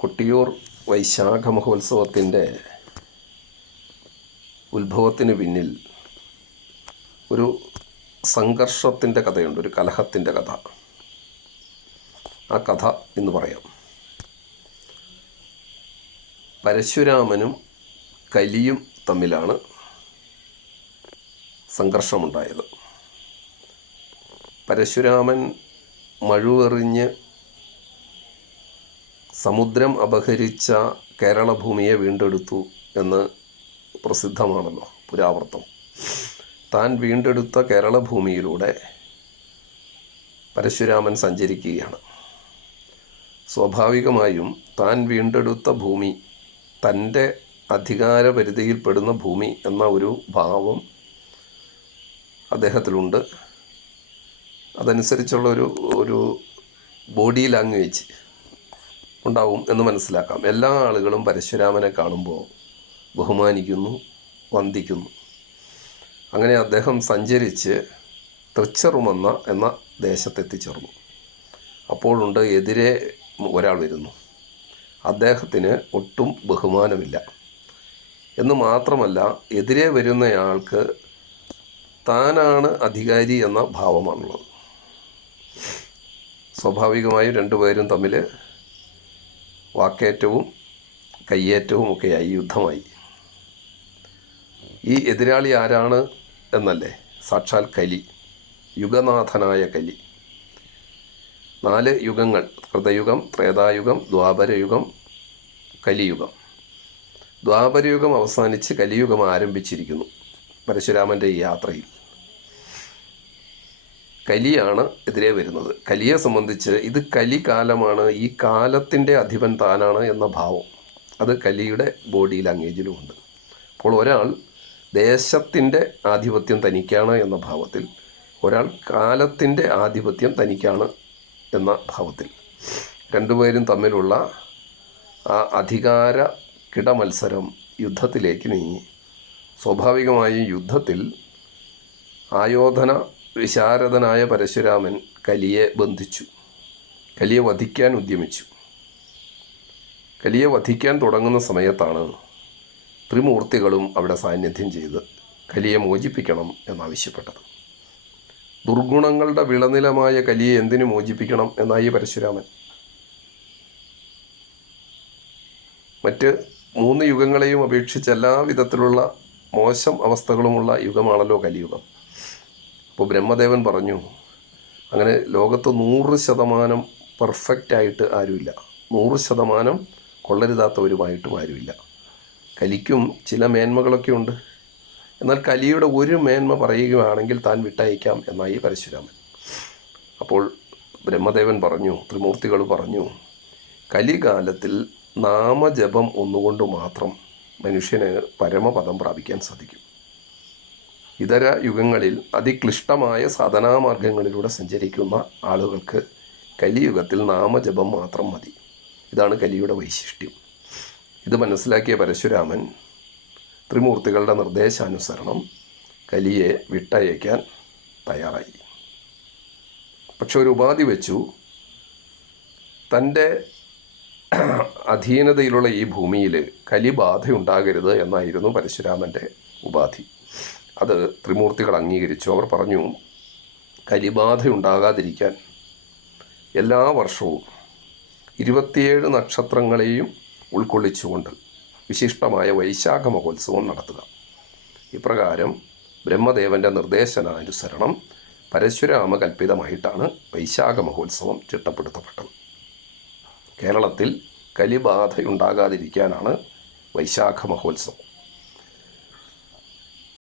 കൊട്ടിയൂർ വൈശാഖ മഹോത്സവത്തിന്റെ ഉത്ഭവത്തിന് പിന്നിൽ ഒരു സംഘർഷത്തിന്റെ കഥയുണ്ട് ഒരു കലഹത്തിന്റെ കഥ. ആ കഥ എന്ന് പറയാം. പരശുരാമനും കലിയും തമ്മിലാണ് സംഘർഷമുണ്ടായത്. പരശുരാമൻ മഴുവെറിഞ്ഞ് സമുദ്രം അപഹരിച്ച കേരളഭൂമിയെ വീണ്ടെടുത്തു എന്ന് പ്രസിദ്ധമാണല്ലോ പുരാവർത്തം താൻ വീണ്ടെടുത്ത കേരളഭൂമിയിലൂടെ പരശുരാമൻ സഞ്ചരിക്കുകയാണ്. സ്വാഭാവികമായും താൻ വീണ്ടെടുത്ത ഭൂമി തന്റെ അധികാരപരിധിയിൽപ്പെടുന്ന ഭൂമി എന്ന ഒരു ഭാവം അദ്ദേഹത്തിലുണ്ട്. അതനുസരിച്ചുള്ള ഒരു ഒരു ബോഡി ലാംഗ്വേജ് ഉണ്ടാവും എന്ന് മനസ്സിലാക്കാം. എല്ലാ ആളുകളും പരശുരാമനെ കാണുമ്പോൾ ബഹുമാനിക്കുന്നു വന്ദിക്കുന്നു. അങ്ങനെ അദ്ദേഹം സഞ്ചരിച്ച് തൃച്ചറുമെന്ന എന്ന ദേശത്തെത്തിച്ചേർന്നു. അപ്പോഴുണ്ട് എതിരെ ഒരാൾ വരുന്നു. അദ്ദേഹത്തിന് ഒട്ടും ബഹുമാനമില്ല. എന്ന് മാത്രമല്ല എതിരെ വരുന്നയാൾക്ക് താനാണ് അധികാരി എന്ന ഭാവമാണുള്ളത്. സ്വാഭാവികമായും രണ്ടുപേരും തമ്മിൽ വാക്കേറ്റവും കയ്യേറ്റവും ഒക്കെയായി യുദ്ധമായി. ഈ എതിരാളി ആരാണ് എന്നല്ലേ? സാക്ഷാൽ കലി യുഗനാഥനായ കലി. നാല് യുഗങ്ങൾ കൃതയുഗം ത്രേതായുഗം ദ്വാപരയുഗം കലിയുഗം. ദ്വാപരയുഗം അവസാനിച്ച് കലിയുഗം ആരംഭിച്ചിരിക്കുന്നു പരശുരാമന്റെ ഈ യാത്രയിൽ. കലിയാണ് എതിരെ വരുന്നത്. കലിയെ സംബന്ധിച്ച് ഇത് കലി കാലമാണ് ഈ കാലത്തിന്റെ അധിപൻ താനാണ് എന്ന ഭാവം. അത് കലിയുടെ ബോഡി ലാംഗ്വേജിലും ഉണ്ട്. അപ്പോൾ ഒരാൾ ദേശത്തിന്റെ ആധിപത്യം തനിക്കാണ് എന്ന ഭാവത്തിൽ ഒരാൾ കാലത്തിന്റെ ആധിപത്യം തനിക്കാണ് എന്ന ഭാവത്തിൽ. രണ്ടുപേരും തമ്മിലുള്ള ആ അധികാര കിടമത്സരം യുദ്ധത്തിലേക്ക് നീങ്ങി. സ്വാഭാവികമായും യുദ്ധത്തിൽ ആയോധന വിശാരദനായ പരശുരാമൻ കലിയെ ബന്ധിച്ചു കലിയെ വധിക്കാൻ ഉദ്യമിച്ചു. കലിയെ വധിക്കാൻ തുടങ്ങുന്ന സമയത്താണ് ത്രിമൂർത്തികളും അവിടെ സാന്നിധ്യം ചെയ്ത് കലിയെ മോചിപ്പിക്കണം എന്നാവശ്യപ്പെട്ടത്. ദുർഗുണങ്ങളുടെ വിളനിലമായ കലിയെ എന്തിനു മോചിപ്പിക്കണം എന്നായി പരശുരാമൻ. മറ്റ് മൂന്ന് യുഗങ്ങളെയും അപേക്ഷിച്ച് എല്ലാ വിധത്തിലുള്ള മോശം അവസ്ഥകളുമുള്ള യുഗമാണല്ലോ കലിയുഗം. അപ്പോൾ ബ്രഹ്മദേവൻ പറഞ്ഞു അങ്ങനെ ലോകത്ത് നൂറ് ശതമാനം പെർഫെക്റ്റായിട്ട് ആരുമില്ല. നൂറ് ശതമാനം കൊള്ളരുതാത്തവരുമായിട്ടും ആരുമില്ല. കലിക്കും ചില മേന്മകളൊക്കെ ഉണ്ട്. എന്നാൽ കലിയുടെ ഒരു മേന്മ പറയുകയാണെങ്കിൽ താൻ വിട്ടയക്കാം എന്നായി പരശുരാമൻ. അപ്പോൾ ബ്രഹ്മദേവൻ പറഞ്ഞു ത്രിമൂർത്തികൾ പറഞ്ഞു കലികാലത്തിൽ നാമജപം ഒന്നുകൊണ്ട് മാത്രം മനുഷ്യന് പരമപദം പ്രാപിക്കാൻ സാധിക്കും. ഇതര യുഗങ്ങളിൽ അതിക്ലിഷ്ടമായ സാധനാമാർഗങ്ങളിലൂടെ സഞ്ചരിക്കുന്ന ആളുകൾക്ക് കലിയുഗത്തിൽ നാമജപം മാത്രം മതി. ഇതാണ് കലിയുടെ വൈശിഷ്ട്യം. ഇത് മനസ്സിലാക്കിയ പരശുരാമൻ ത്രിമൂർത്തികളുടെ നിർദ്ദേശാനുസരണം കലിയെ വിട്ടയക്കാൻ തയ്യാറായി. പക്ഷെ ഒരു ഉപാധി വെച്ചു. തന്റെ അധീനതയിലുള്ള ഈ ഭൂമിയിൽ കലി കലിബാധയുണ്ടാകരുത് എന്നായിരുന്നു പരശുരാമന്റെ ഉപാധി. അത് ത്രിമൂർത്തികൾ അംഗീകരിച്ചു. അവർ പറഞ്ഞു കലിബാധയുണ്ടാകാതിരിക്കാൻ എല്ലാ വർഷവും ഇരുപത്തിയേഴ് നക്ഷത്രങ്ങളെയും ഉൾക്കൊള്ളിച്ചുകൊണ്ട് വിശിഷ്ടമായ വൈശാഖ മഹോത്സവം നടത്തുക. ഇപ്രകാരം ബ്രഹ്മദേവന്റെ നിർദ്ദേശനാനുസരണം പരശുരാമ കൽപ്പിതമായിട്ടാണ് വൈശാഖ മഹോത്സവം ചിട്ടപ്പെടുത്തപ്പെട്ടത്. കേരളത്തിൽ കലിബാധയുണ്ടാകാതിരിക്കാനാണ് വൈശാഖ മഹോത്സവം.